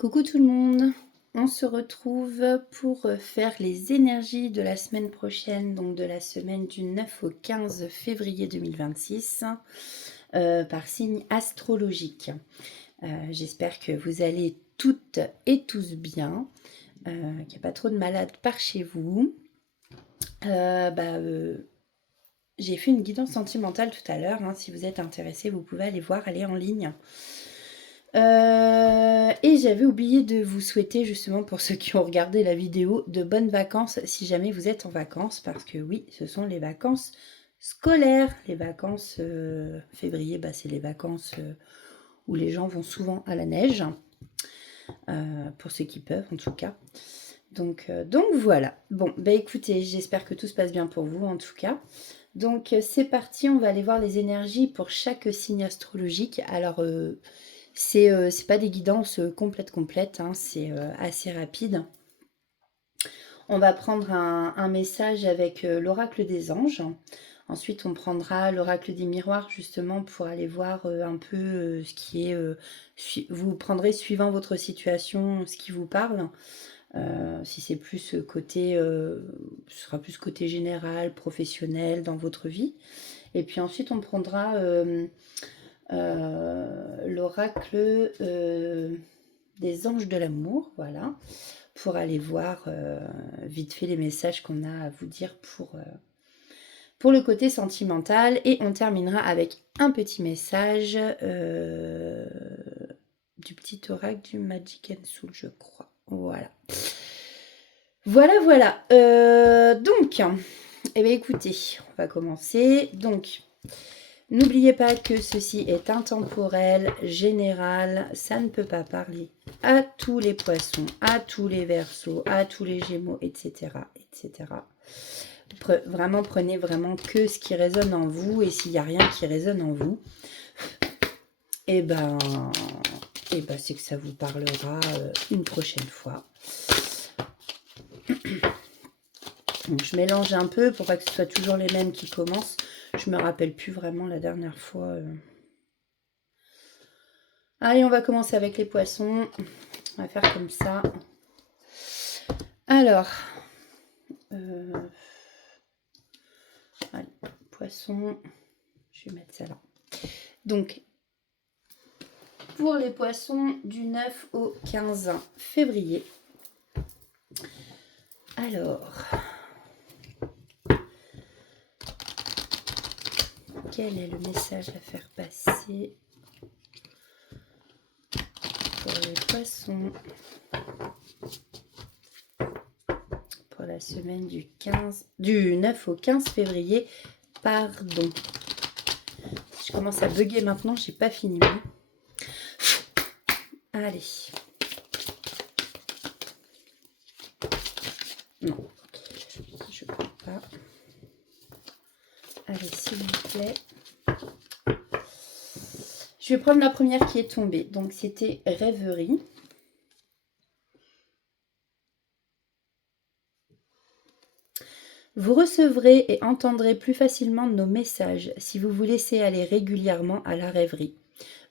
Coucou tout le monde, on se retrouve pour faire les énergies de la semaine prochaine, donc de la semaine du 9 au 15 février 2026, par signe astrologique. J'espère que vous allez toutes et tous bien, qu'il n'y a pas trop de malades par chez vous. J'ai fait une guidance sentimentale tout à l'heure, hein. Si vous êtes intéressé, vous pouvez aller voir, elle est en ligne. Et j'avais oublié de vous souhaiter, justement pour ceux qui ont regardé la vidéo, de bonnes vacances si jamais vous êtes en vacances, parce que oui, ce sont les vacances scolaires. Les vacances février, c'est les vacances où les gens vont souvent à la neige, pour ceux qui peuvent en tout cas. Donc voilà. Bon, écoutez, j'espère que tout se passe bien pour vous en tout cas. Donc c'est parti, on va aller voir les énergies pour chaque signe astrologique. Alors c'est pas des guidances complètes, hein, c'est assez rapide. On va prendre un message avec l'oracle des anges. Ensuite, on prendra l'oracle des miroirs, justement, pour aller voir un peu ce qui est... vous prendrez, suivant votre situation, ce qui vous parle. Si c'est plus côté... ce sera plus côté général, professionnel, dans votre vie. Et puis ensuite, on prendra... l'oracle des anges de l'amour, voilà, pour aller voir vite fait les messages qu'on a à vous dire pour le côté sentimental. Et on terminera avec un petit message du petit oracle du Magic and Soul, je crois. Voilà. Donc, écoutez, on va commencer. Donc, n'oubliez pas que ceci est intemporel, général, ça ne peut pas parler à tous les poissons, à tous les verseaux, à tous les gémeaux, etc. etc. Vraiment, prenez vraiment que ce qui résonne en vous, et s'il n'y a rien qui résonne en vous, c'est que ça vous parlera une prochaine fois. Donc, je mélange un peu pour pas que ce soit toujours les mêmes qui commencent. Je me rappelle plus vraiment la dernière fois. Allez, on va commencer avec les poissons. On va faire comme ça. Alors, allez, poissons. Je vais mettre ça là. Donc, pour les poissons du 9 au 15 février. Alors, quel est le message à faire passer pour les poissons pour la semaine du 9 au 15 février? Pardon. Je commence à bugger maintenant, j'ai pas fini. Allez. Non, je prends pas. Allez, s'il vous plaît. Je vais prendre la première qui est tombée. Donc, c'était Rêverie. Vous recevrez et entendrez plus facilement nos messages si vous vous laissez aller régulièrement à la rêverie.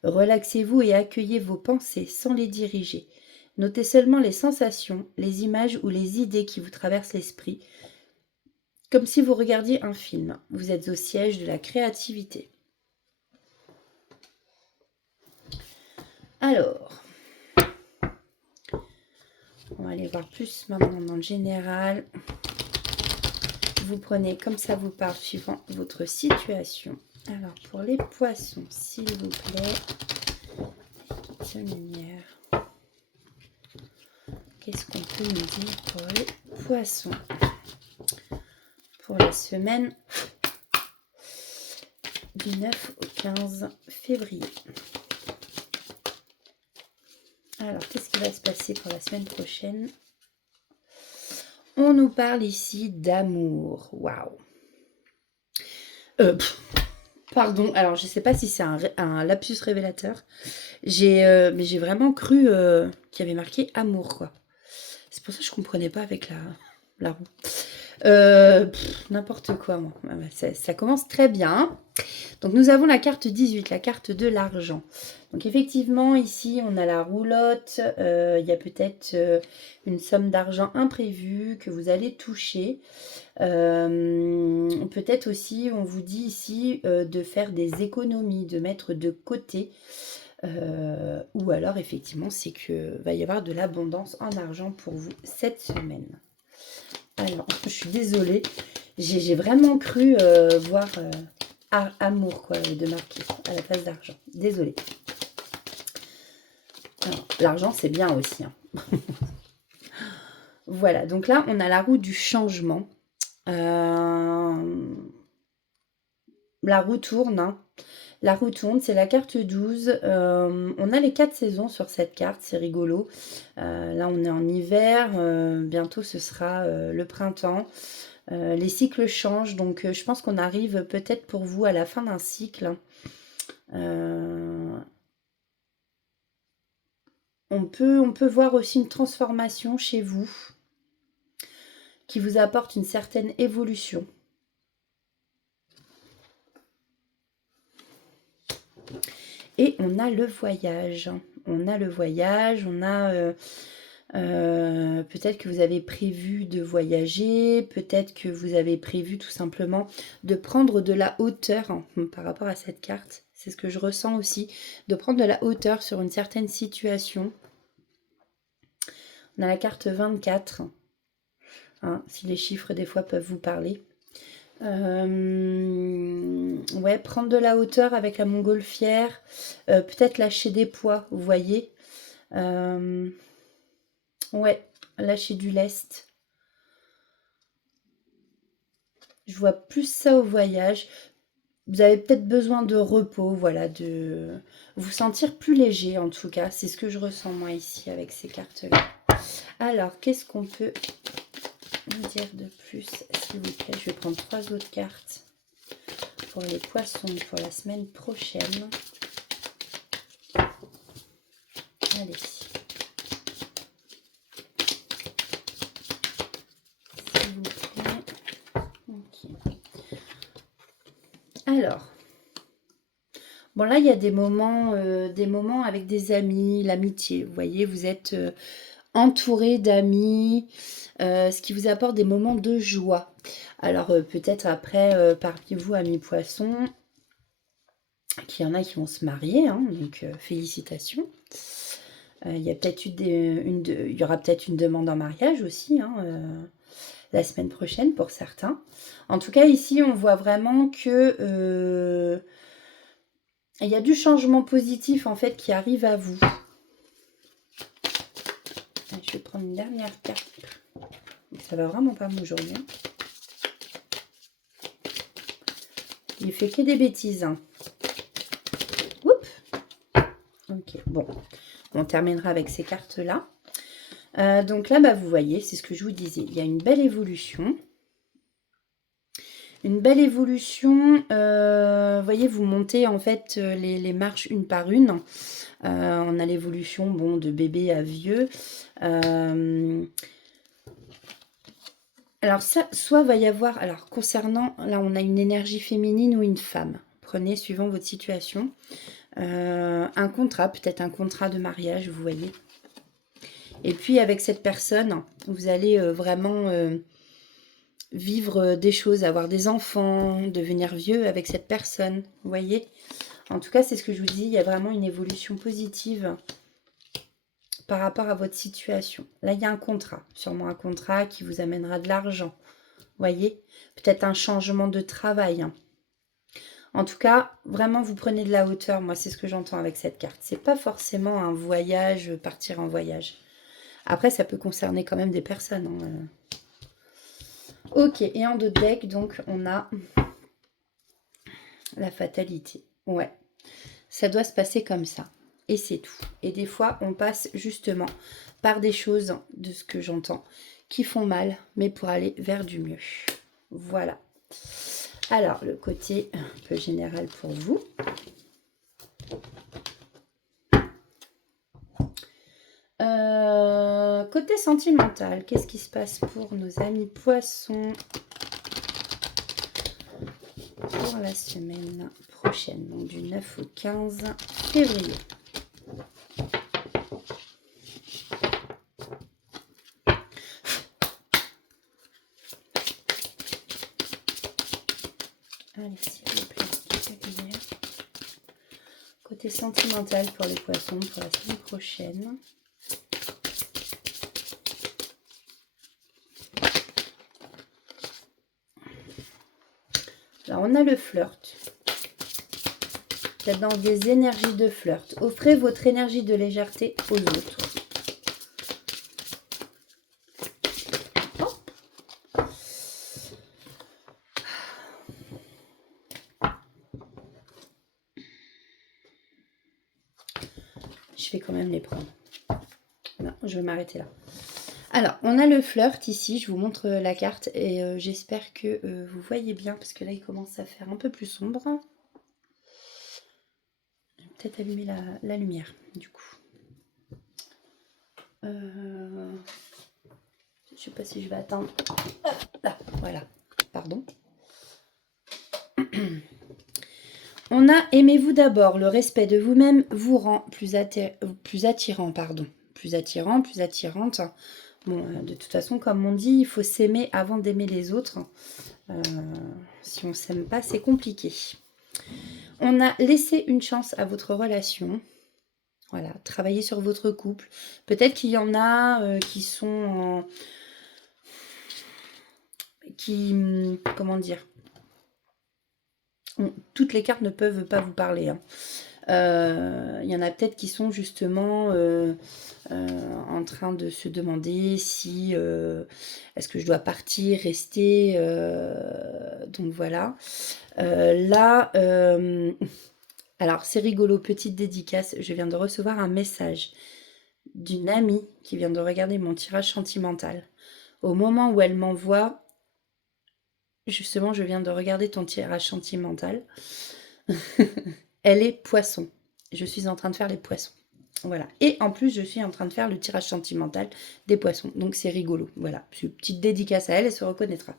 Relaxez-vous et accueillez vos pensées sans les diriger. Notez seulement les sensations, les images ou les idées qui vous traversent l'esprit, comme si vous regardiez un film. Vous êtes au siège de la créativité. Alors, on va aller voir plus maintenant dans le général. Vous prenez comme ça vous parle suivant votre situation. Alors, pour les poissons, s'il vous plaît, petite lumière. Qu'est-ce qu'on peut nous dire pour les poissons pour la semaine du 9 au 15 février? Alors, qu'est-ce qui va se passer pour la semaine prochaine? On nous parle ici d'amour. Waouh. Pardon, alors je ne sais pas si c'est un lapsus révélateur. Mais j'ai vraiment cru qu'il y avait marqué amour, quoi. C'est pour ça que je ne comprenais pas avec la roue. N'importe quoi, moi. Ça commence très bien. Donc nous avons la carte 18, la carte de l'argent. Donc effectivement, ici, on a la roulotte. Il y a peut-être une somme d'argent imprévue que vous allez toucher. Peut-être aussi, on vous dit ici de faire des économies, de mettre de côté. Ou alors, effectivement, c'est que va y avoir de l'abondance en argent pour vous cette semaine. Alors, je suis désolée. J'ai vraiment cru voir amour, quoi, de marquer à la place d'argent. Désolée. L'argent, c'est bien aussi. Hein. Voilà, donc là, on a la roue du changement. La roue tourne. Hein. La roue tourne, c'est la carte 12. On a les 4 saisons sur cette carte, c'est rigolo. Là, on est en hiver. Bientôt, ce sera le printemps. Les cycles changent, donc je pense qu'on arrive peut-être pour vous à la fin d'un cycle. On peut voir aussi une transformation chez vous qui vous apporte une certaine évolution. Et on a le voyage. On a le voyage, on a... peut-être que vous avez prévu de voyager, peut-être que vous avez prévu tout simplement de prendre de la hauteur hein, par rapport à cette carte. C'est ce que je ressens aussi, de prendre de la hauteur sur une certaine situation. On a la carte 24, hein, si les chiffres des fois peuvent vous parler. Ouais, prendre de la hauteur avec la montgolfière, peut-être lâcher des poids, vous voyez. Ouais, lâcher du lest. Je vois plus ça au voyage. Vous avez peut-être besoin de repos, voilà, de vous sentir plus léger en tout cas. C'est ce que je ressens moi ici avec ces cartes-là. Alors, qu'est-ce qu'on peut vous dire de plus, s'il vous plaît? Je vais prendre 3 autres cartes pour les poissons pour la semaine prochaine. Allez. S'il vous plaît. Ok. Alors. Bon, là, il y a des moments avec des amis, l'amitié. Vous voyez, vous êtes entouré d'amis, ce qui vous apporte des moments de joie. Alors, peut-être après, parmi vous, amis poissons, qu'il y en a qui vont se marier, hein, donc félicitations. Il y aura peut-être une demande en mariage aussi, hein, la semaine prochaine pour certains. En tout cas, ici, on voit vraiment que il y a du changement positif en fait qui arrive à vous. Je vais prendre une dernière carte. Ça va vraiment pas aujourd'hui. Il fait que des bêtises. Hein. Oups. Ok, bon. On terminera avec ces cartes-là. Donc là, bah, vous voyez, c'est ce que je vous disais. Il y a une belle évolution. Une belle évolution. Vous voyez, vous montez en fait les marches une par une. On a l'évolution bon, de bébé à vieux. Alors ça, soit va y avoir, alors concernant, là on a une énergie féminine ou une femme. Prenez suivant votre situation. Un contrat, peut-être un contrat de mariage, vous voyez. Et puis avec cette personne, vous allez vraiment vivre des choses, avoir des enfants, devenir vieux avec cette personne, vous voyez. En tout cas, c'est ce que je vous dis, il y a vraiment une évolution positive par rapport à votre situation. Là, il y a un contrat, sûrement un contrat qui vous amènera de l'argent. Voyez, peut-être un changement de travail. Hein. En tout cas, vraiment, vous prenez de la hauteur. Moi, c'est ce que j'entends avec cette carte. C'est pas forcément un voyage, partir en voyage. Après, ça peut concerner quand même des personnes. Hein. Ok, et en dos de deck, donc, on a la fatalité. Ouais, ça doit se passer comme ça. Et c'est tout. Et des fois, on passe justement par des choses, de ce que j'entends, qui font mal, mais pour aller vers du mieux. Voilà. Alors, le côté un peu général pour vous. Côté sentimental, qu'est-ce qui se passe pour nos amis poissons pour la semaine prochaine, donc du 9 au 15 février. Allez, s'il vous plaît, côté sentimental pour les poissons pour la semaine prochaine. Alors, on a le flirt. Vous êtes dans des énergies de flirt. Offrez votre énergie de légèreté aux autres. Je vais quand même les prendre. Non, je vais m'arrêter là. Alors, on a le flirt ici. Je vous montre la carte et j'espère que vous voyez bien parce que là, il commence à faire un peu plus sombre. Je vais peut-être allumer la lumière, du coup. Je ne sais pas si je vais attendre. Là, voilà. Pardon. On a « Aimez-vous d'abord, le respect de vous-même vous rend plus attirant, pardon. Plus attirant, plus attirante. » Bon, de toute façon, comme on dit, il faut s'aimer avant d'aimer les autres. Si on ne s'aime pas, c'est compliqué. On a laissé une chance à votre relation. Voilà, travaillez sur votre couple. Peut-être qu'il y en a qui sont... comment dire, toutes les cartes ne peuvent pas vous parler. Il y en a peut-être qui sont justement en train de se demander si est-ce que je dois partir, rester. Donc voilà. Là, alors c'est rigolo, petite dédicace. Je viens de recevoir un message d'une amie qui vient de regarder mon tirage sentimental. Au moment où elle m'envoie, justement, je viens de regarder ton tirage sentimental. Elle est poisson. Je suis en train de faire les poissons. Voilà. Et en plus, je suis en train de faire le tirage sentimental des poissons. Donc, c'est rigolo. Voilà. Une petite dédicace à elle, elle se reconnaîtra.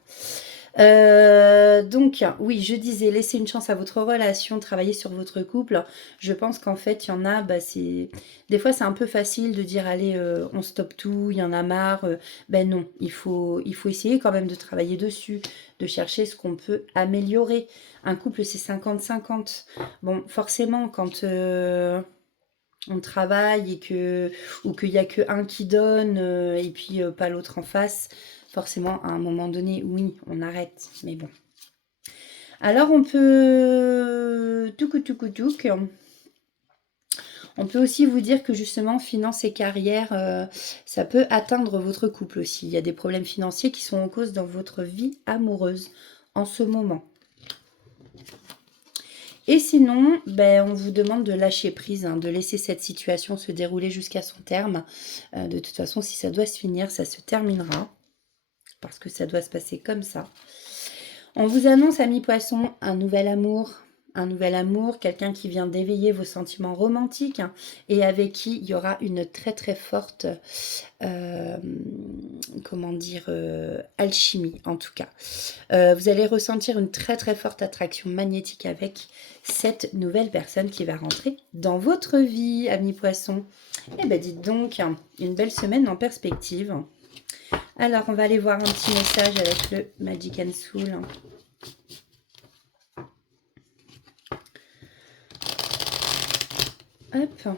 Donc, oui, je disais, laissez une chance à votre relation, travaillez sur votre couple. Je pense qu'en fait, il y en a, des fois, c'est un peu facile de dire, allez, on stoppe tout, il y en a marre. Ben non, il faut essayer quand même de travailler dessus, de chercher ce qu'on peut améliorer. Un couple, c'est 50-50. Bon, forcément, quand on travaille ou qu'il n'y a que un qui donne et puis pas l'autre en face, forcément, à un moment donné, oui, on arrête. Mais bon. Alors, on peut... On peut aussi vous dire que justement, finance et carrière, ça peut atteindre votre couple aussi. Il y a des problèmes financiers qui sont en cause dans votre vie amoureuse en ce moment. Et sinon, on vous demande de lâcher prise, de laisser cette situation se dérouler jusqu'à son terme. De toute façon, si ça doit se finir, ça se terminera. Parce que ça doit se passer comme ça. On vous annonce, amis poissons, un nouvel amour, quelqu'un qui vient d'éveiller vos sentiments romantiques et avec qui il y aura une très très forte, alchimie en tout cas. Vous allez ressentir une très très forte attraction magnétique avec cette nouvelle personne qui va rentrer dans votre vie, amis poissons. Eh bien, dites donc, une belle semaine en perspective. Alors, on va aller voir un petit message avec le Magic and Soul. Hop.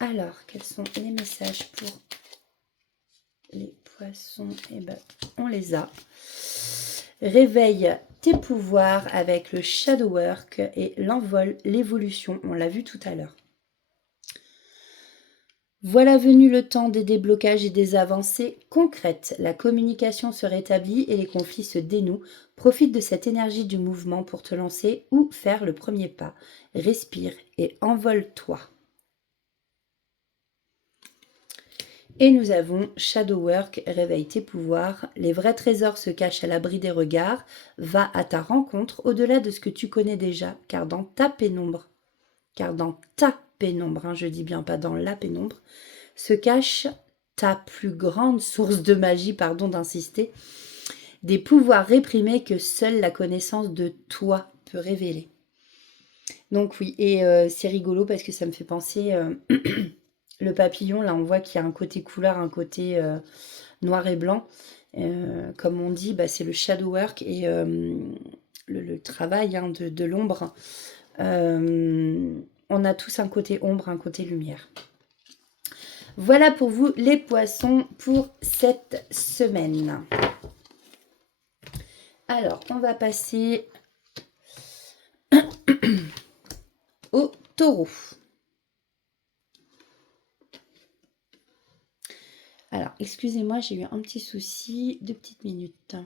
Alors, quels sont les messages pour les poissons? Eh bien, on les a. Réveille tes pouvoirs avec le shadow work et l'envol, l'évolution. On l'a vu tout à l'heure. Voilà venu le temps des déblocages et des avancées concrètes. La communication se rétablit et les conflits se dénouent. Profite de cette énergie du mouvement pour te lancer ou faire le premier pas. Respire et envole-toi. Et nous avons Shadow Work, réveille tes pouvoirs. Les vrais trésors se cachent à l'abri des regards. Va à ta rencontre au-delà de ce que tu connais déjà, car dans ta pénombre, je dis bien pas dans la pénombre, se cache ta plus grande source de magie, pardon d'insister. des pouvoirs réprimés que seule la connaissance de toi peut révéler. Donc oui, et c'est rigolo parce que ça me fait penser, le papillon, là, on voit qu'il y a un côté couleur, un côté noir et blanc. Comme on dit, bah, c'est le shadow work et le travail hein, de l'ombre. On a tous un côté ombre, un côté lumière. Voilà pour vous les poissons pour cette semaine. Alors, on va passer au taureau. Alors, excusez-moi, j'ai eu un petit souci. 2 petites minutes.